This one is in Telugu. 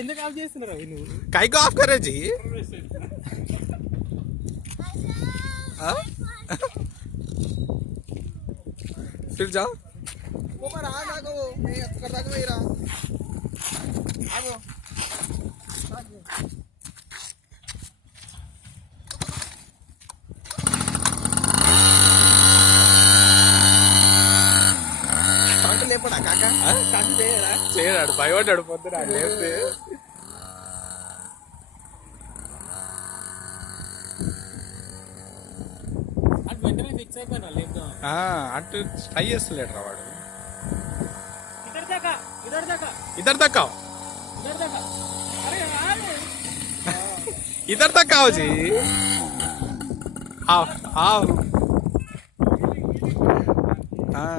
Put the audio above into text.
ఎందుకు ఆఫ్ చేస్తున్నారా నువ్వు? काय को ऑफ करे जी? फिर जाओ। లేపడా కాక చేయడాడు భయపడ్డాడు పొద్దున లేపితే అటు వెంటనే ఫిక్స్ అయిపోయినా లేపుదాం. అటు ట్రై చేస్తలేడు రా వాడు. ఇద్దరు దాకా ఇద్దరు దక్కా ఇద్దరు దాకా. అరే ఇద్దరు దక్కా जी आओ आओ हाँ